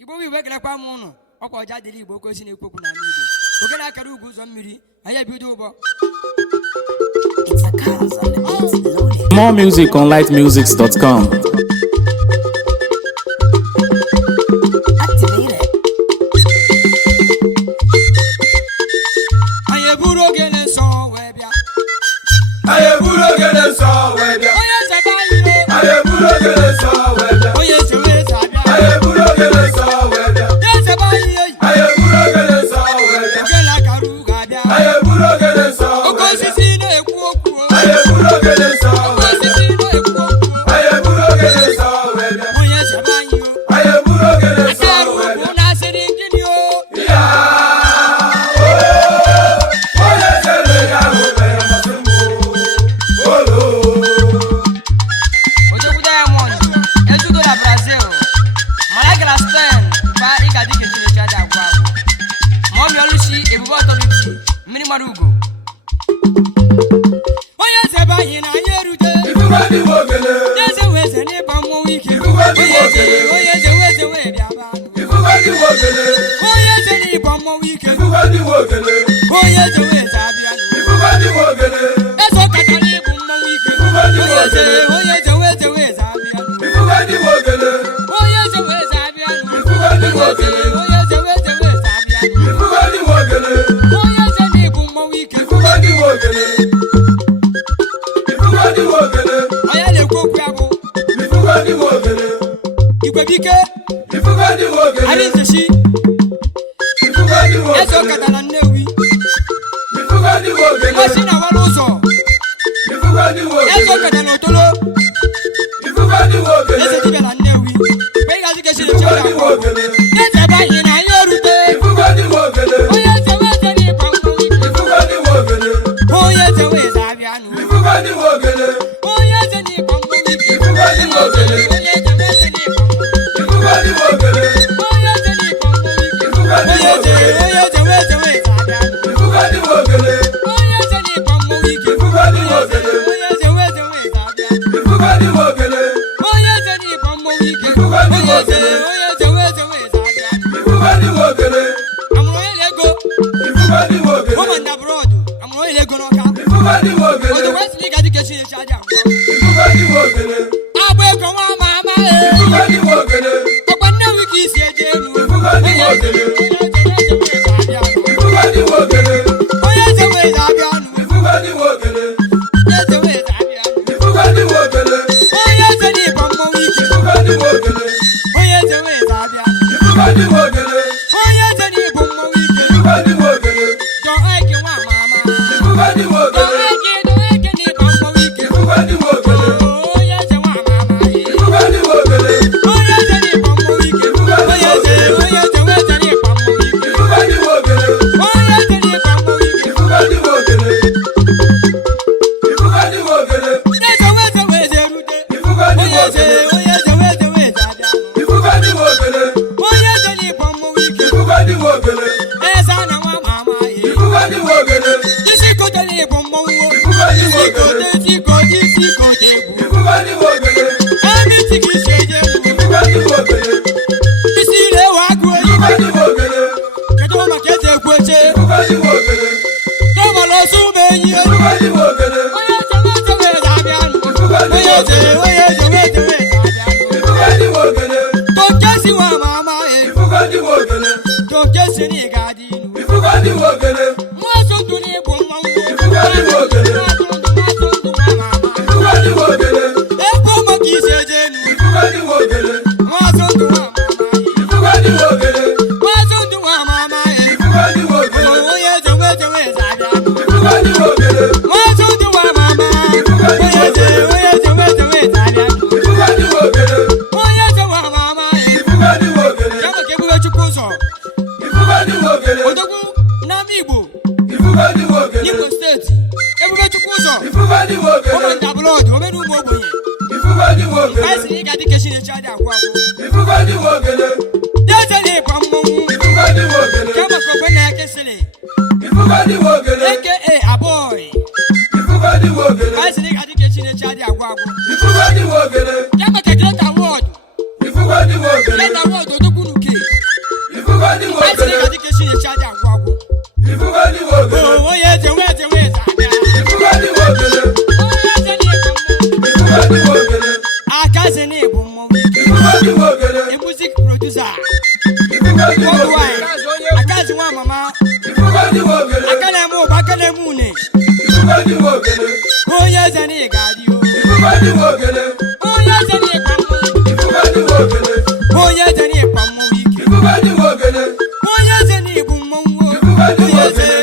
Igbo wiwe kelekwa m ụnụ ọkwa ọja dịrị Igbo oke osi na-ekwu okwu n'ala Igbo oge na-akara ugwu ụzọ mmiri anyị ebido ụgbọ. More music on lightmusics.com. Anyị eburu oge na-nsọ wee bịa. Anyị eburu oge na-nsọ wee bịa. Onye nzebe anyị ne. Anyị eburu oge na-nsọ wee bịa. Onye nzebe eze abịa. Anyị eburu oge na-nsọ wee bịa. Onye nzebe anyị eyi. Anyị eburu oge na-nsọ wee bịa. Oge na-akara ugwu abịa. Anyị eburu oge na-nsọ Oke wee bịa. osisi na-ekwu okwu. Anyị eburu oge na-nsọ Oke wee bịa. osisi na-ekwu okwu. Anyị eburu oge na-nsọ wee bịa. Onye nzebe anyị o. Anyị eburu oge na-nsọ Akara wee ugwu bịa. na-asịrị gịnị o. Ya onye chere ya hụ mere mmasị mbụ. Olo Ojokwu Diamond, ejudo na Brazil, Malagala Spain, ba ịga dịka Chineke adị agwụ agwụ. Ma ọ mịọlụchi ebube ọtọriti, mmiri mara ugo. Onye zebe anyị na anyị erute. ifufe dị m ogele. Eze wee eze n'ịba mmọnwụ ike. Ifufe dị m ogele. Onye eze wee eze wee bịa ba. Ifufe dị m ogele. Onye eze n'ịba mmọnwụ ike. Ifufe dị m ogele. Onye eze wee eze abịa. Ifufe dị m ogele. Eze ọkachara ịbụ mmọnwụ ike. Ifufe dị m Onye eze ogele. wee eze wee eze abịa. Ifufe dị m ogele. Onye eze wee eze abịa. Ifufe dị m ogele. Onye eze wee eze abịa. Ifufe dị m ogele. Onye eze na-ebu mmọnwụ ike. Ifufe dị m ogele. Ifufe dị m ogele. Onye na-ekwu okwu ya bụ Ifufe dị m ogele. Igwebike Ifufe dị m ogele. Adịnzechi Ifufe dị m eze ogele. ọkada na Nnewi Ifufe dị m ogele. Ngozi na wara ụzọ Ifufe dị m eze ogele. ọkada na Otolo Ifufe dị m ogele. eze dibịa na Nnewi mgbe ị gazi gechi Ifufe na dị m ogele. eze ebe anyị na anyị erute Ifufe dị m ogele. onye eze wee eze n'ịba mmọnwụ ike Ifufe dị m ogele. onye eze wee eze abịa nụ Ifufe dị m ogele. onye eze n'ịba mmọnwụ ike Ifufe dị m ogele. onye eze wee eze n'ịba mmọnwụ ike Ifufe dị m ogele. onye eze n'ịba mmọnwụ ike Ifufe dị m onye eze ogele. wee eze abịa nụ Ifufe dị m ogele. onye eze n'ịba mmọnwụ ike Ifufe dị m ogele. onye eze wee eze abịa Ifufe dị m ogele. onye eze n'ịba mmọnwụ ike Ifufe dị m onye eze ogele. wee eze abịa Ifufe dị m ogele. amụrụ onye na-ego Ifufe dị m ogele. ụmụ nda brọdụ amụrụ onye na-ego n'ọka Ifufe dị m ogele. otu wee sị ga dịka Chineke adị agwa Ifufe dị m ogele. agba ego nwa ama ama Ifufe dị m ogele. ọkwa Nnewi ka isi eje elu Ifufe dị m ogele. Ifufe dị m ogele. onye eze wee eze abịa nụ Ifufe dị m ogele. eze wee eze abịa nụ Ifufe dị m ogele. onye eze n'ịba mmọnwụ ike Ifufe dị m ogele. onye eze wee eze abịa Ifufe dị m ogele. onye eze n'ịbụ mmọnwụ ike Ifufe dị m ogele. jọ eke nwa ama ama Ifufe dị m jọ ogele. eke n'ịba mmọnwụ ike Ifufe dị m ogele. onye eze nwa ama ama Ifufe dị m ogele. onye eze n'ịba mmọnwụ ike onye eze wee eze n'ịba mmọnwụ ike Ifufe dị m ogele. onye eze n'ịba mmọnwụ ike Ifufe dị m ogele. Ifufe dị m ogele. eze wee eze erute Ifufe dị m onye eze ogele. onye eze wee eze abịa Ifufe dị m ogele. onye eze n'ịba mmọnwụ ike Ifufe dị m ogele. eze a na nwa ama ama Ifufe dị m ogele. isi kote n'ịbụ mmọnwụ Ifufe dị m isi ogele. kote isi kote isi kote egwu Ifufe dị m ogele. ebe isi ka isi eje elu Ifufe dị m ogele. isi na-ewe agụ eyi Ifufe dị m ogele. kedu maka eze ekwu eche Ifufe dị m ogele. kemala ọsọ ụmụ enyi elu Ifufe dị m ogele. onye eze wee eze abịa onye eze wee eze abịa Ifufe dị m ogele. toke si nwa ama ama Ifufe dị m ogele. toke si na ịga adị inu Ifufe dị m ogele. nwa so ndụ n'ịbụ mmanwụ Ifufe dị m ogele. Ifufe dị m ogele. ekwu maka isi eje enu Ifufe dị m ogele. nwa so ndụ nwa ama ama Ifufe dị m ogele. nwa so ndụ nwa ama ama Ifufe dị m ogele. onye eze wee eze abịa Ifufe dị m ogele. nwa so ndụ nwa ama ama onye eze wee eze abịa Ifufe dị m ogele. onye eze nwa ama ama Ifufe dị m ogele. ya maka ebube Chukwu ụzọ Ifufe dị m ogele. odogwu n'ama Igbo Ifufe dị m ogele. n'Imo steeti ebube Chukwu ụzọ Ifufe dị m ụmụ ogele. nda brọdụ omere ụmụ ogbenye Ifufe dị m anyị ogele. si na ịga dịka Chineke adị agwụ agwụ Ifufe dị m ogele. eze na-ịba mmọnwụ Ifufe dị m ogele. ya maka ogbe na ya kesịrị Ifufe dị m ogele. aka abọị Ifufe dị m ogele. anyị si na ịga dịka Chineke adị agwụ agwụ Ifufe dị m ogele. ya maka Great Award Ifufe dị m ogele. Great Award odogwu n'uke music producer. Akazi wa mama. Akanemu bakanemu. Oya zani gadio. Oya zani pamu. Oya zani pamu wiki. Oya zani bumu. Oya zani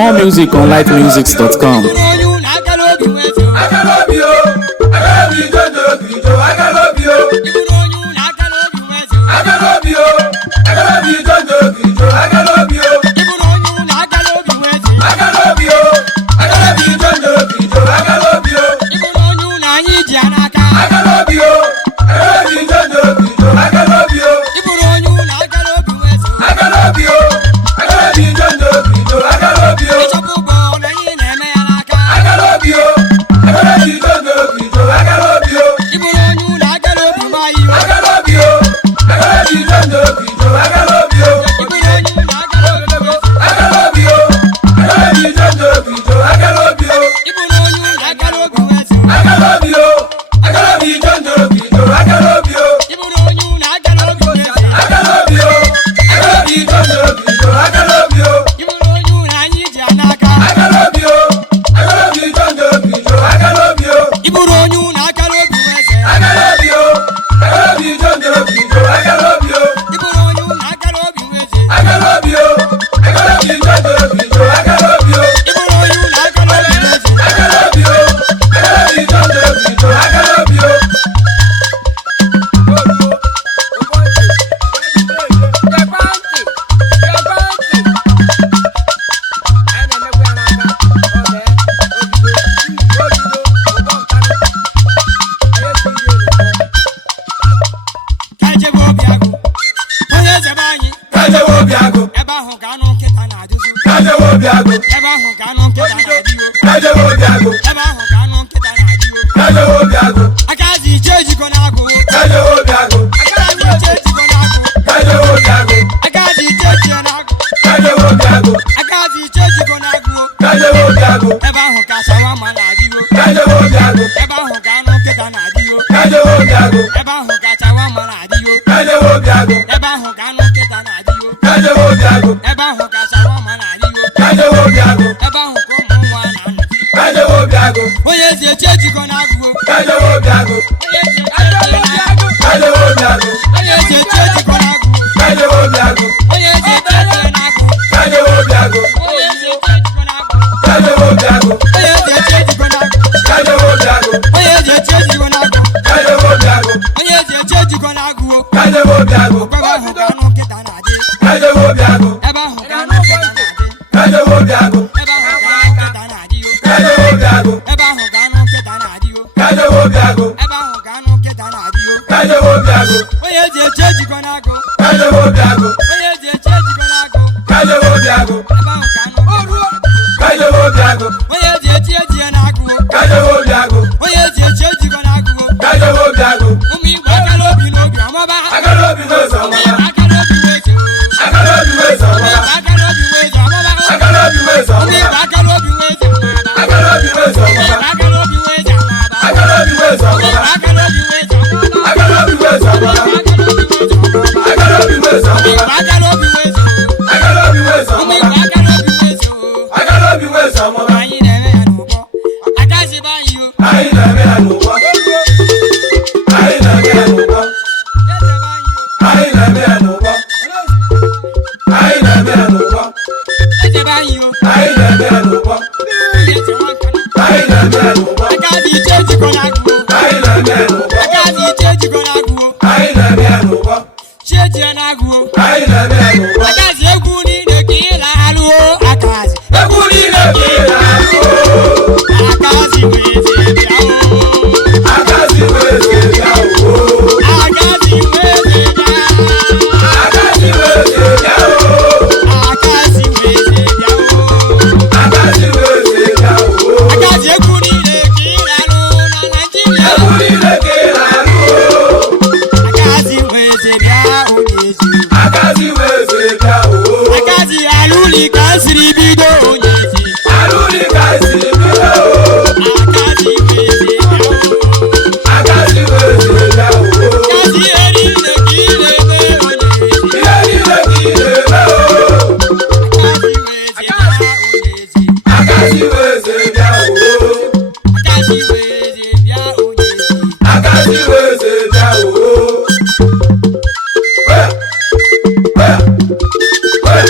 More music on lightmusics.com. I got biago. Ebe ahụ ka anụ nkịta na-adịzu. Kajewo biago. Ebe ahụ ka anụ nkịta na-adịwo. Kajewo biago. Ebe ahụ ka anụ nkịta na-adịwo. Kajewo biago. Aka ji ije ejikọ n'agụ. Kajewo biago. Aka ji ije ejikọ n'agụ. Kajewo biago. Aka ji ije ejikọ n'agụ. Kajewo biago. Aka ji ije ejikọ n'agụ. Kajewo biago. Ebe ahụ ka shawama na-adịwo. Kajewo biago. Ebe ahụ ka anụ nkịta na-adịwo. Kajewo biago. Ebe ahụ ka shawama na-adịwo. Kajewo biago. Ebe ahụ ka anụ nkịta na-adịwo. Kajewo biago. Ebe ahụ ka shawama na-adịwo. Kajewo biago. Ebe ahụ ka ụmụ nwa na-anọ. Kajewo biago. Onye ezi eche ejikọ n'agụ. Kajewo biago. Onye ezi eche ejikọ n'agụ. Kajewo biago. Onye ezi eche ejikọ n'agụ. Kajewo biago. Onye ezi eche ejikọ n'agụ. Kajewo biago. Onye ezi eche ejikọ n'agụ. Kajewo biago. Onye ezi eche ejikọ n'agụ. Kajewo biago. Onye ezi eche ejikọ n'agụ. Kajewo biago. Onye ezi eche ejikọ n'agụ. Kajewo biago. Ebe ahụ ka anụ nkịta na-adị. Kajewo biago. Ebe ahụ ka anụ nkịta na-adị. Kajewo biago. Ebe ahụ ka anụ nkịta na-adị. Kajewo biago. Ebe ahụ ka anụ nkịta na-adị. Kajewo biago. Ebe ahụ ka anụ nkịta na-adị. Kajewo biago. Onye ezi eche ejikọ n'agụ. Kajewo biago. Onye ezi eche ejikọ n'agụ. Kajewo biago. Ebe ahụ ka anụ nkịta na-adị. Kajewo biago. Onye ezi eche ejie n'agụ. Kajewo biago. Onye ezi eche ejikọ n'agụ. Kajewo biago. Ụmụ Igbo akara obi n'obi ọmọba. Agara obi n'ụzọ Ụmụ ọmụma. Igbo akara obi wezo. Agara obi n'ụzọ Ụmụ ọmụma. Igbo akara obi wezo ọmọba. Agara obi n'ụzọ Ụmụ Igbo ọmụma. akara obi wezo ọmọba. Agara obi n'ụzọ Ụmụ Igbo ọmụma. akara obi wezo ọmọba. Agara obi n'ụzọ Ụmụ Igbo ọmụma. akara obi wezo ọmọba. Agara obi n'ụzọ Ụmụ ọmụma. Igbo akara obi wezo ọmọba. Agara obi n'ụzọ Ụmụ Igbo ọmụma. akara obi wezo. Agara obi n'ụzọ Ụmụ ọmụma. Igbo akara obi wezo. Agara obi n'ụzọ ọmụma. Anyị na-eme ya n'ụgbọ. Agaziba anyị o. Anyị na-eme ya n'ụgbọ. Anyị na-eme ya n'ụgbọ. Jezeba anyị o. Anyị na-eme ya n'ụgbọ. Anyị na-eme ya n'ụgbọ. Jezeba anyị o. Anyị na-eme ya n'ụgbọ. Onye eze nwakana. Anyị na-eme ya n'ụgbọ. Agazi iche ejikọ n'agụ. Anyị na-eme ya n'ụgbọ. Agazi iche ejikọ n'agụ. Anyị na-eme ya n'ụgbọ. Chi ejie n'agụ. Anyị na-eme ya n'ụgbọ. Agazi egwu niile ka ị na-alụ o. Agazi egwu niile ka ị na-alụ o. Agazi wee eze bịa o. Agazi wee eze bịa o. Agazi wee eze bịa. Agazi wee eze bịa o. Agazi wee eze bịa o. Agazi wee eze bịa o. Agazi egwu niile ka ị na-alụ na Naịjirịa. Egwu niile ka ị na-alụ o. Agazi wee eze bịa onye ezi. Agazi wee eze bịa o. Agazi alụli ka m siri bido onye ezi. Alụli ka esi bido o. Agazi wee eze bịa o. Agazi wee eze bịa o. Agazi eri nne ka ị na-eme onye ezi. Ihe niile ka ị na-eme o. Agazi wee eze bịa onye ezi. Agazi wee eze bịa o. Agazi wee eze bịa onye ezi. Agazi wee eze bịa o. Wee! Wee! Wee!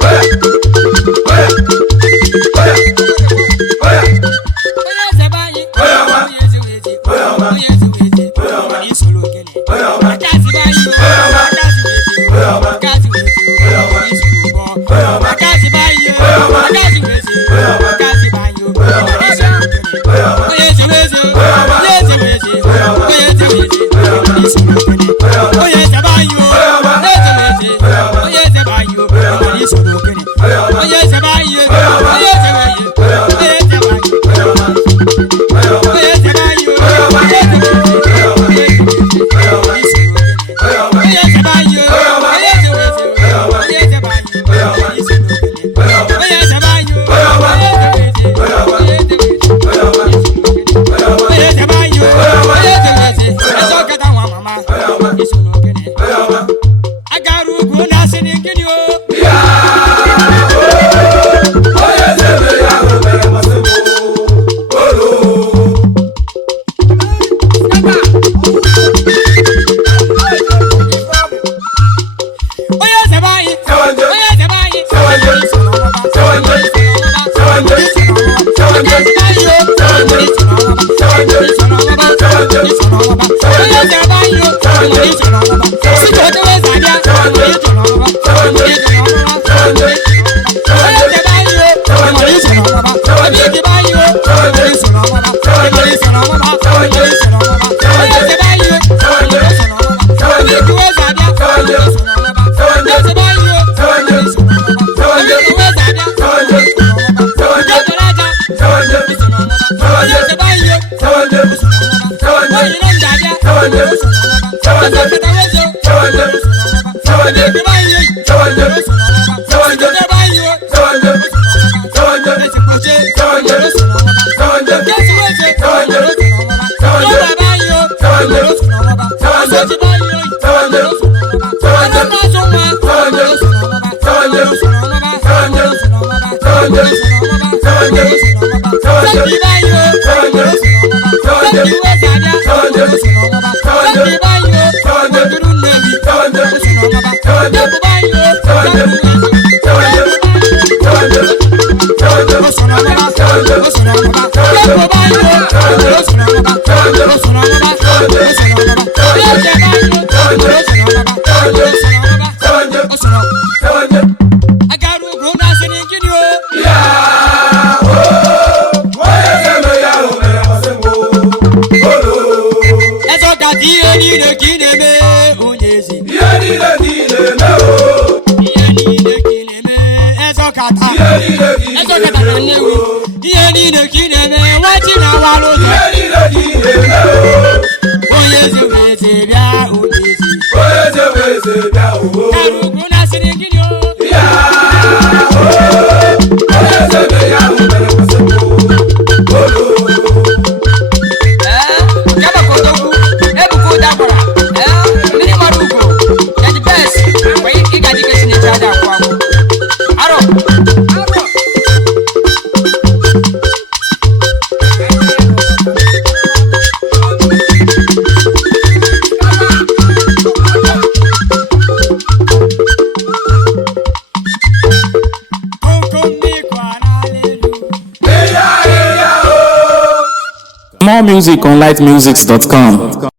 Wee! Wee! Wee! Onye eze be anyị. Onye ọma. Onye eze wee eze. Onye ọma. Onye eze wee eze. Onye ọma. Mana isoro ogene. Onye ọma. Agazi be anyị o. Onye ọma. Agazi wee eze. Onye ọma. Agazi wee eze. Onye ọma. Mana isoro ụgbọ. Onye ọma. Agazi be anyị o. Onye ọma. Agazi wee eze. Onye ọma. Agazi be anyị o. Onye ọma. Mana isoro ogene. Onye ọma. Onye eze wee eze. Onye ọma. Onye eze wee eze. Onye ọma. Onye eze wee eze. Mana isoro ogene. Onye ọma. Onye eze be anyị o. Onye ọma. Onye eze wee eze. Onye ọma. Onye eze be anyị o. Mana isoro ogene. Onye ọma. Onye eze be anyị o. Onye ọma. Onye eze wee eze. Onye ọma. Onye eze be anyị o. Onye ọma. Onye ọma. Onye eze be anyị o. Onye ọma. Onye eze wee eze. Onye ọma. Onye eze wee eze. Onye ọma. Mana isoro ogene. Onye ọma. Onye eze be anyị o. Onye ọma. Onye eze wee eze. Onye ọma. Onye eze be anyị o. Onye ọma. Mana isoro ogene. Onye ọma. Onye eze be anyị o. Onye ọma. Onye eze wee eze. Onye ọma. Onye eze wee eze. Onye ọma. Onye ọma. Onye eze be anyị o. Onye ọma. Onye eze wee eze. Eze ọkada nwa mama. Onye ọma. Isoro ogene. Onye ọma. Agara ugwu na-asị n'ikiri o. Ya o. Onye eze mere ya ahụ mere mmasị m o. Olo. Onye eze be anyị. Sewanje. Onye eze be anyị. Sewanje. Sewanje. Sewanje. Sewanje. More music on lightmusics.com.